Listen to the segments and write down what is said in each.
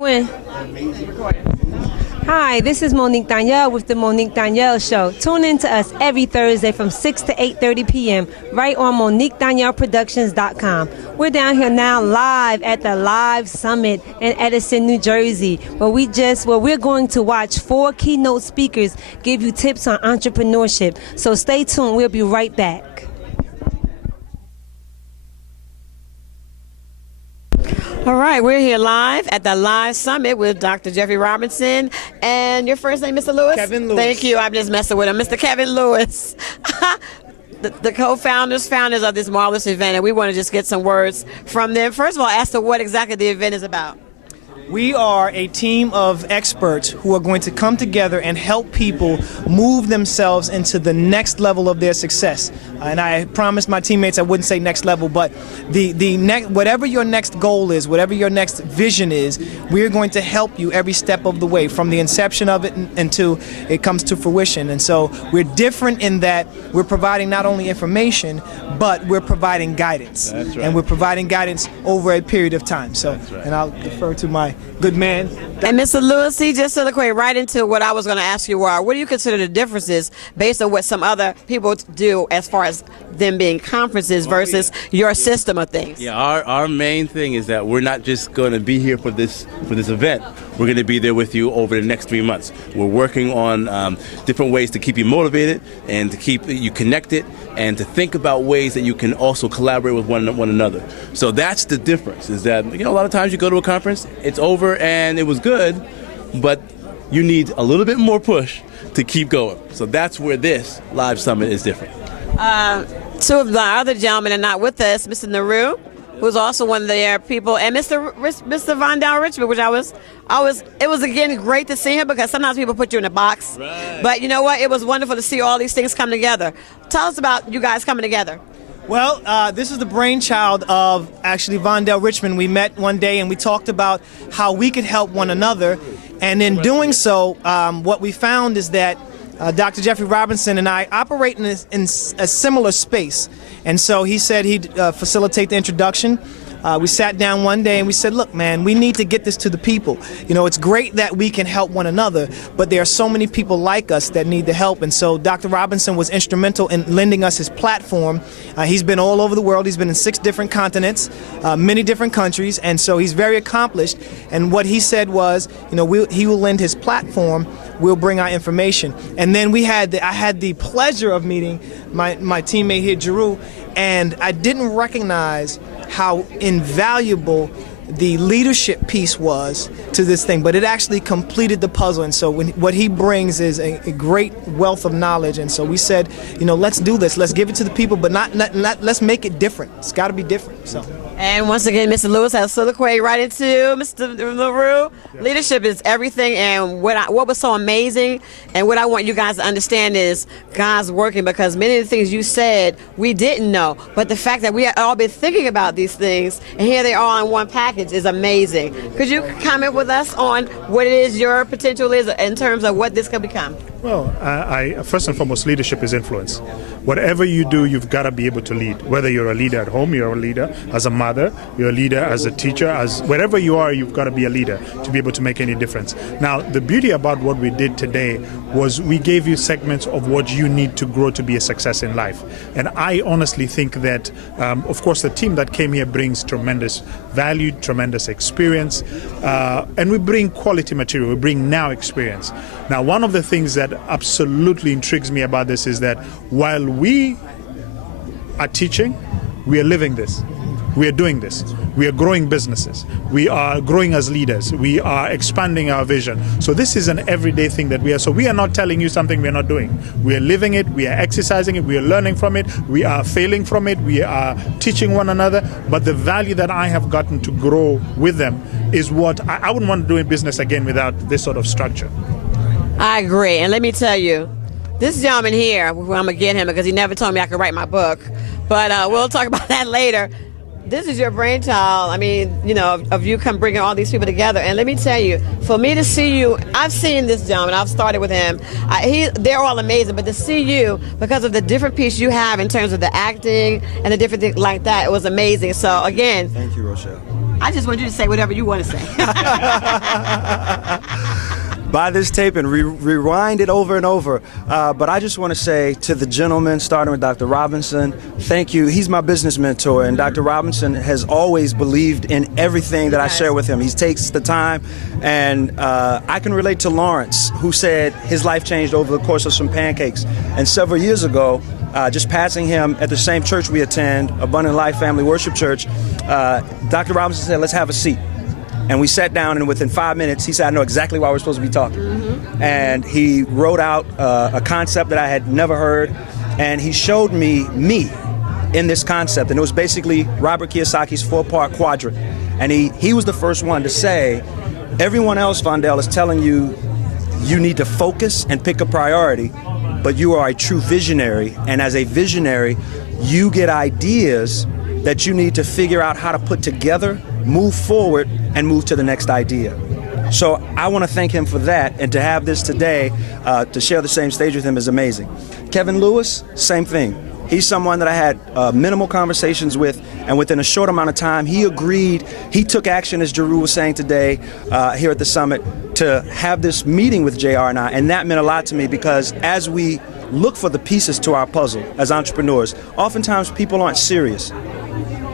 When? Hi, this is Monique Donyale with the Monique Donyale Show. Tune in to us every Thursday from 6 to 8:30 p.m. right on MoniqueDonyaleProductions.com. We're down here now live at the L.I.V.E Summit in Edison, New Jersey, where we're going to watch 4 keynote speakers give you tips on entrepreneurship. So stay tuned. We'll be right back. All right, we're here live at the L.I.V.E Summit with Dr. Jeffrey Robinson. And your first name, Mr. Lewis? Kevin Lewis. Thank you. I'm just messing with him. Mr. Kevin Lewis. The co-founders, founders of this marvelous event, and we want to just get some words from them. First of all, as to what exactly the event is about. We are a team of experts who are going to come together and help people move themselves into the next level of their success. And I promised my teammates I wouldn't say next level, but the next, whatever your next goal is, whatever your next vision is, we're going to help you every step of the way, from the inception of it until it comes to fruition. And so we're different in that we're providing not only information, but we're providing guidance. That's right. And we're providing guidance over a period of time. So, right. And I'll defer to my good man. And Mr. Lewis, he just segued right into what I was going to ask you are. What do you consider the differences based on what some other people do as far as them being conferences versus your system of things? Yeah, our main thing is that we're not just going to be here for this event. We're going to be there with you over the next 3 months. We're working on different ways to keep you motivated and to keep you connected and to think about ways that you can also collaborate with one another. So that's the difference, is that, a lot of times you go to a conference, it's over and it was good, but you need a little bit more push to keep going. So that's where this L.I.V.E Summit is different. 2 of the other gentlemen are not with us, Mr. Naru, who's also one of their people, and Mr. Vondell Richmond, which it was again great to see him, because sometimes people put you in a box. Right. But you know what? It was wonderful to see all these things come together. Tell us about you guys coming together. Well, this is the brainchild of actually Vondell Richmond. We met one day and we talked about how we could help one another. And in doing so, what we found is that Dr. Jeffrey Robinson and I operate in a similar space. And so he said he'd facilitate the introduction. We sat down one day and we said, look, man, we need to get this to the people. It's great that we can help one another, but there are so many people like us that need the help. And so Dr. Robinson was instrumental in lending us his platform. He's been all over the world. He's been in 6 different continents, many different countries. And so he's very accomplished. And what he said was, he will lend his platform. We'll bring our information. And then I had the pleasure of meeting my teammate here, Jeru, and I didn't recognize how invaluable the leadership piece was to this thing, but it actually completed the puzzle. And so what he brings is a great wealth of knowledge. And so we said, let's do this. Let's give it to the people, but not let's make it different. It's got to be different. So. And once again, Mr. Lewis has soliloquy right into Mr. LaRue. Yeah. Leadership is everything, and what was so amazing, and what I want you guys to understand is God's working, because many of the things you said we didn't know, but the fact that we had all been thinking about these things, and here they are in one package, is amazing. Could you comment with us on what it is your potential is in terms of what this could become? Well, first and foremost, leadership is influence. Whatever you do, you've got to be able to lead. Whether you're a leader at home, you're a leader as a mother, you're a leader as a teacher, as wherever you are, you've got to be a leader to be able to make any difference. Now, the beauty about what we did today was we gave you segments of what you need to grow to be a success in life. And I honestly think that, of course, the team that came here brings tremendous value, tremendous experience, and we bring quality material, we bring now experience. Now, one of the things that absolutely intrigues me about this is that while we are teaching, we are living this. We are doing this. We are growing businesses. We are growing as leaders. We are expanding our vision. So this is an everyday thing that we are. So we are not telling you something we are not doing. We are living it. We are exercising it. We are learning from it. We are failing from it. We are teaching one another. But the value that I have gotten to grow with them is what I wouldn't want to do in business again without this sort of structure. I agree. And let me tell you, this gentleman here, I'm going to get him because he never told me I could write my book. But we'll talk about that later. This is your brainchild. I mean, of you come bringing all these people together. And let me tell you, for me to see you, I've seen this gentleman. I've started with him. They're all amazing. But to see you, because of the different piece you have in terms of the acting and the different things like that, it was amazing. So again, thank you, Rochelle. I just want you to say whatever you want to say. Buy this tape and rewind it over and over. But I just want to say to the gentleman, starting with Dr. Robinson, thank you. He's my business mentor, and Dr. Robinson has always believed in everything that I share with him. He takes the time, and I can relate to Lawrence, who said his life changed over the course of some pancakes. And several years ago, just passing him at the same church we attend, Abundant Life Family Worship Church, Dr. Robinson said, let's have a seat. And we sat down, and within 5 minutes, he said, I know exactly why we're supposed to be talking. And he wrote out a concept that I had never heard, and he showed me in this concept. And it was basically Robert Kiyosaki's 4-part quadrant. And he was the first one to say, everyone else, Vondell, is telling you you need to focus and pick a priority, but you are a true visionary. And as a visionary, you get ideas that you need to figure out how to put together, move forward, and move to the next idea. So I want to thank him for that, and to have this today, to share the same stage with him is amazing. Kevin Lewis, same thing. He's someone that I had minimal conversations with, and within a short amount of time, he agreed, he took action, as Jeru was saying today here at the summit, to have this meeting with JR and I, and that meant a lot to me, because as we look for the pieces to our puzzle as entrepreneurs, oftentimes people aren't serious.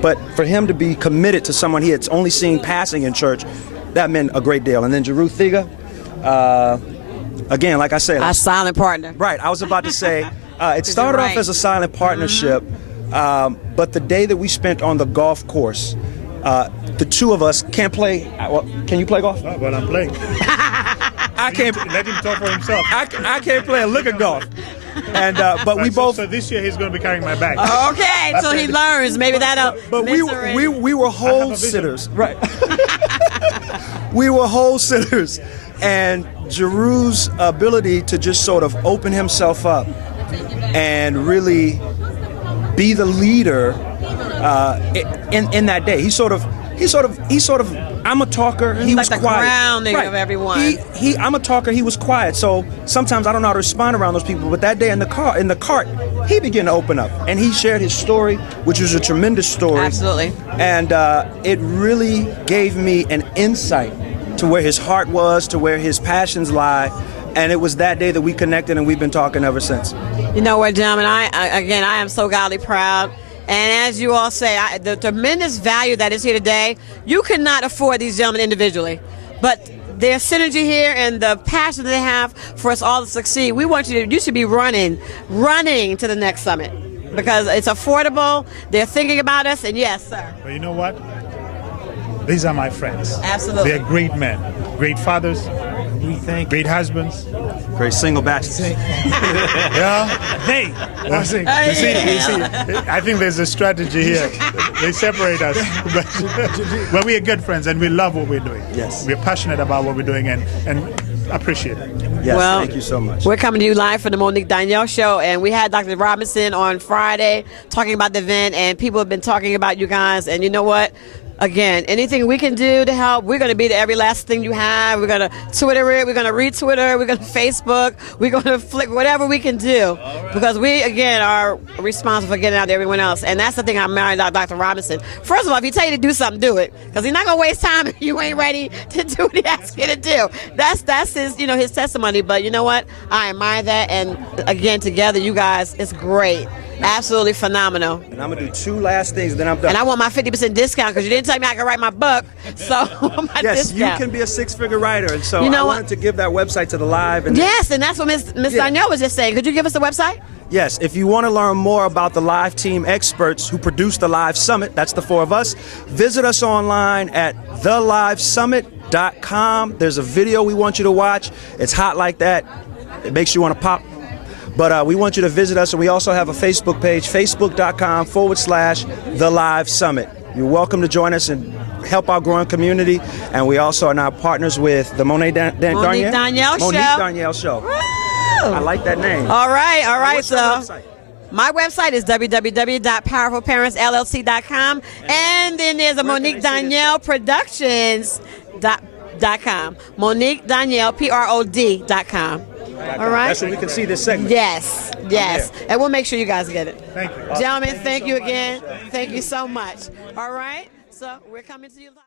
But for him to be committed to someone he had only seen passing in church, that meant a great deal. And then Jeru Thiga, again, like I said, Our silent partner. right, I was about to say, it started off as a silent partnership, but the day that we spent on the golf course, the two of us can't play. Well, can you play golf? Oh, but I'm playing. I can't. Let him talk for himself. I can't play a lick of golf. And but we both. So this year he's going to be carrying my bag. Okay, until he learns. Maybe that'll. But we were hole sitters, right? We were hole sitters, and Jeru's ability to just sort of open himself up and really be the leader in that day. He sort of. I'm a talker. He was like the quiet. grounding of everyone. I'm a talker. He was quiet. So sometimes I don't know how to respond around those people. But that day in the cart, he began to open up, and he shared his story, which was a tremendous story. Absolutely. And it really gave me an insight to where his heart was, to where his passions lie. And it was that day that we connected, and we've been talking ever since. You know what, gentlemen? I am so godly proud. And as you all say, the tremendous value that is here today, you cannot afford these gentlemen individually. But their synergy here and the passion they have for us all to succeed, we want you should be running to the next summit. Because it's affordable, they're thinking about us, and yes, sir. But you know what? These are my friends. Absolutely. They're great men, great fathers, great husbands. Great single bachelors. Yeah, you see, I think there's a strategy here. They separate us, but we are good friends and we love what we're doing. Yes, we're passionate about what we're doing and appreciate it. Yes, well, thank you so much. We're coming to you live from the Monique Donyale Show, and we had Dr. Robinson on Friday talking about the event, and people have been talking about you guys, and you know what? Again, anything we can do to help, we're going to be to every last thing you have. We're going to Twitter it, we're going to retweet, we're going to Facebook, we're going to flick, whatever we can do. Right. Because we, again, are responsible for getting out to everyone else. And that's the thing I'm married to Dr. Robinson. First of all, if he tell you to do something, do it. Because he's not going to waste time if you ain't ready to do what he asks you to do. That's his, his testimony. But you know what? I admire that. And again, together, you guys, it's great. Absolutely phenomenal. And I'm going to do two last things, then I'm done. And I want my 50% discount because you didn't tell me I could write my book. So my yes, discount. you can be a six-figure writer. And so I wanted to give that website to the L.I.V.E. And yes, and that's what Miss Donyale was just saying. Could you give us the website? Yes, if you want to learn more about the L.I.V.E. team experts who produced the L.I.V.E. Summit, that's the four of us, visit us online at thelivesummit.com. There's a video we want you to watch. It's hot like that. It makes you want to pop. But we want you to visit us, and we also have a Facebook page, facebook.com/The.L.I.V.E. Summit. You're welcome to join us and help our growing community. And we also are now partners with the Monique Donyale Show. Woo! I like that name. All right. What's your website? My website is www.powerfulparentsllc.com. And then there's a Monique Donyale Productions.com. Monique Donyale, PROD.com. All right. That's where we can see this segment. Yes. And we'll make sure you guys get it. Thank you. Gentlemen, thank you again. Thank you so much. All right. So we're coming to you live.